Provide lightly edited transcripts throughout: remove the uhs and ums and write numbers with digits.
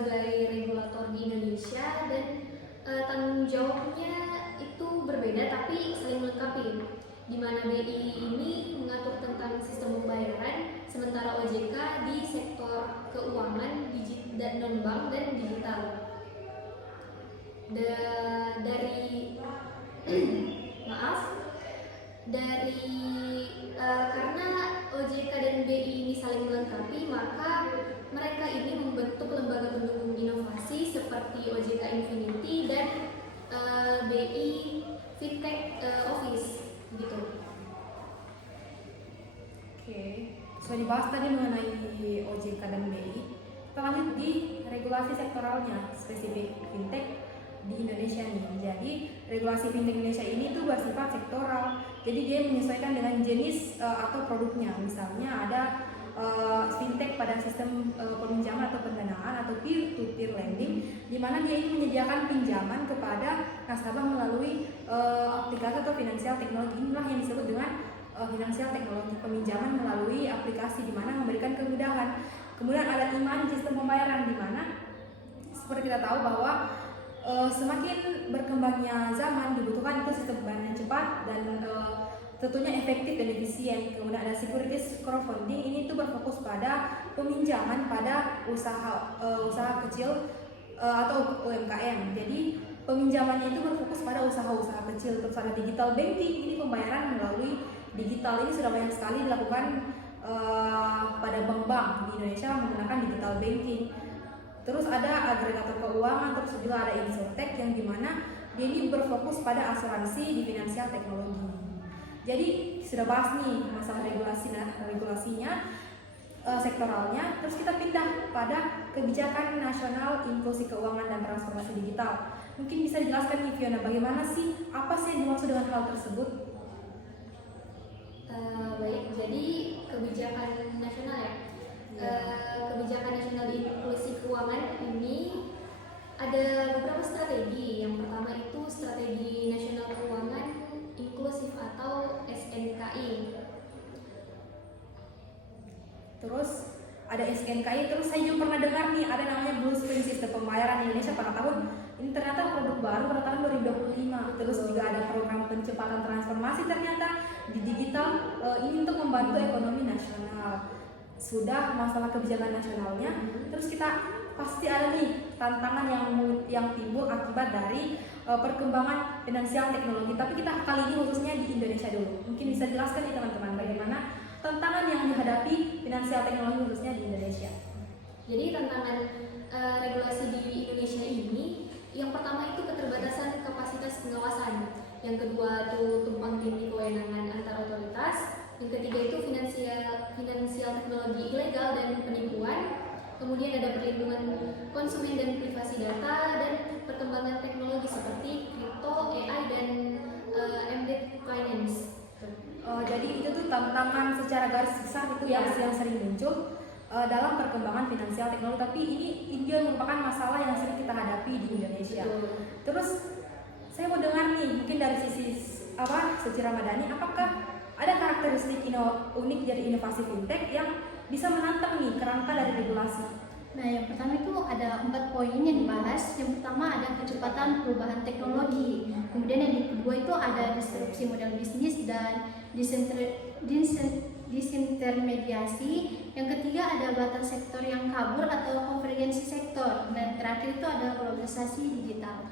sebagai regulator di Indonesia dan tanggung jawabnya itu berbeda tapi saling melengkapi, di mana BI ini mengatur tentang sistem pembayaran, sementara OJK di sektor keuangan dan non-bank dan digital. Karena OJK dan BI ini saling melengkapi, maka mereka ini membentuk lembaga pendukung inovasi seperti OJK Infinity dan BI Fintech Office gitu. Oke, sudah dibahas tadi mengenai OJK dan BI. Kita lanjut di regulasi sektoralnya, spesifik fintech di Indonesia nih. Jadi regulasi fintech Indonesia ini tuh bersifat sektoral. Jadi dia menyesuaikan dengan jenis atau produknya. Misalnya ada fintech pada sistem peminjaman atau pendanaan atau peer-to-peer lending, di mana dia ini menyediakan pinjaman kepada nasabah melalui aplikasi atau finansial teknologi. Inilah yang disebut dengan finansial teknologi, peminjaman melalui aplikasi, di mana memberikan kemudahan. Kemudian ada iman sistem pembayaran, di mana seperti kita tahu bahwa semakin berkembangnya zaman dibutuhkan itu sistem pembayaran yang cepat dan tentunya efektif dan efisien. Kemudian ada securities crowdfunding, ini tuh berfokus pada peminjaman pada usaha kecil atau UMKM. Jadi peminjamannya itu berfokus pada usaha-usaha kecil. Terus ada digital banking, ini pembayaran melalui digital. Ini sudah banyak sekali dilakukan pada bank-bank di Indonesia menggunakan digital banking. Terus ada agregator keuangan, terus juga ada insurtech yang dimana dia ini berfokus pada asuransi di finansial teknologi. Jadi sudah bahas nih masalah regulasinya, sektoralnya. Terus kita pindah pada kebijakan nasional inklusi keuangan dan transformasi digital. Mungkin bisa dijelaskan nih Fiona, bagaimana sih, apa sih yang dimaksud dengan hal tersebut? Baik, jadi kebijakan nasional kebijakan nasional inklusi keuangan ini ada beberapa strategi. Yang pertama itu strategi nasional keuangan inklusif atau SNKI. Terus ada SNKI, terus saya juga pernah dengar nih ada namanya Blueprint Sistem Pembayaran Indonesia pada tahun ini, ternyata produk baru pada tahun 2025. Terus juga ada program percepatan transformasi ternyata di digital, ini untuk membantu ekonomi nasional. Sudah masalah kebijakan nasionalnya, terus kita pasti ada nih tantangan yang timbul akibat dari perkembangan finansial teknologi. Tapi kita kali ini khususnya di Indonesia dulu. Mungkin bisa jelaskan nih teman-teman bagaimana tantangan yang dihadapi finansial teknologi khususnya di Indonesia. Jadi tantangan regulasi di Indonesia ini, yang pertama itu keterbatasan kapasitas pengawasan, yang kedua itu tumpang tindih kewenangan antar otoritas, yang ketiga itu finansial teknologi ilegal dan penipuan, kemudian ada perlindungan konsumen dan privasi data, dan perkembangan teknologi seperti kripto, AI, dan embedded finance. Jadi itu tuh tantangan secara garis besar itu yang sering muncul dalam perkembangan finansial teknologi. Tapi ini juga merupakan masalah yang sering kita hadapi di Indonesia. Terus saya mau dengar nih, mungkin dari sisi secara Madani, apakah ada karakteristik unik dari inovasi fintech yang bisa menantang nih kerangka dari regulasi? Nah, yang pertama itu ada 4 poin yang dibahas. Yang pertama ada kecepatan perubahan teknologi. Kemudian yang kedua itu ada disrupsi model bisnis dan disintermediasi. Yang ketiga ada batas sektor yang kabur atau konvergensi sektor. Dan terakhir itu ada globalisasi digital.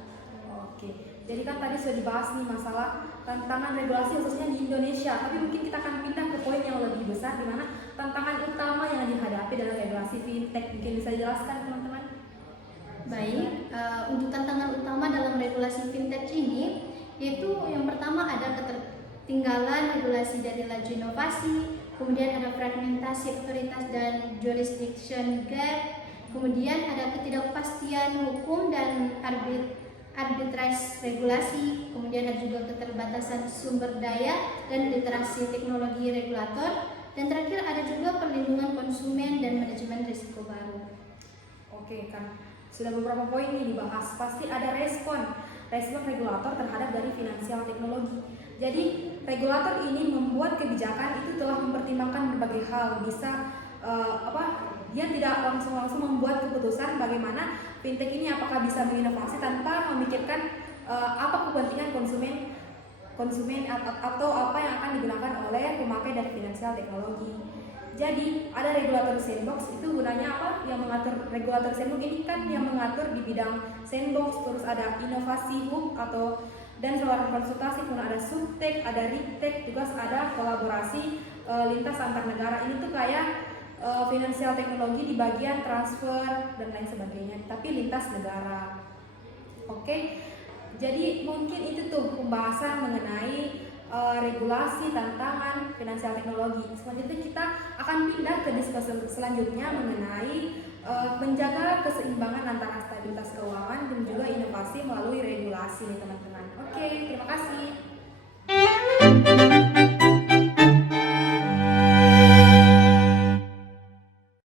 Oke. Jadi kan tadi sudah dibahas nih masalah tantangan regulasi khususnya di Indonesia. Tapi mungkin kita akan pindah ke poin yang lebih besar, di mana tantangan utama yang dihadapi dalam regulasi fintech. Mungkin bisa dijelaskan teman-teman? Baik, untuk tantangan utama dalam regulasi fintech ini, yaitu yang pertama ada ketertinggalan regulasi dari laju inovasi, kemudian ada fragmentasi otoritas dan jurisdiction gap, kemudian ada ketidakpastian hukum dan arbitrase regulasi, kemudian ada juga keterbatasan sumber daya dan literasi teknologi regulator, dan terakhir ada juga perlindungan konsumen dan manajemen risiko baru. Oke, kan sudah beberapa poin nih dibahas, pasti ada respon regulator terhadap dari finansial teknologi. Jadi regulator ini membuat kebijakan itu telah mempertimbangkan berbagai hal, bisa dia tidak langsung membuat keputusan bagaimana fintech ini apakah bisa menginovasi tanpa memikirkan apa kepentingan konsumen atau apa yang akan digunakan oleh pemakai dari finansial teknologi. Jadi ada regulator sandbox, itu gunanya apa? Yang mengatur regulator sandbox ini kan yang mengatur di bidang sandbox, terus ada inovasi hub dan saluran konsultasi, kemudian ada subtech, ada regtech, juga ada kolaborasi lintas antar negara. Ini tuh kayak finansial teknologi di bagian transfer dan lain sebagainya, tapi lintas negara. Oke. Jadi mungkin itu tuh pembahasan mengenai regulasi, tantangan finansial teknologi. Selanjutnya kita akan pindah ke diskusi selanjutnya mengenai menjaga keseimbangan antara stabilitas keuangan dan juga inovasi melalui regulasi nih teman-teman. Oke, terima kasih.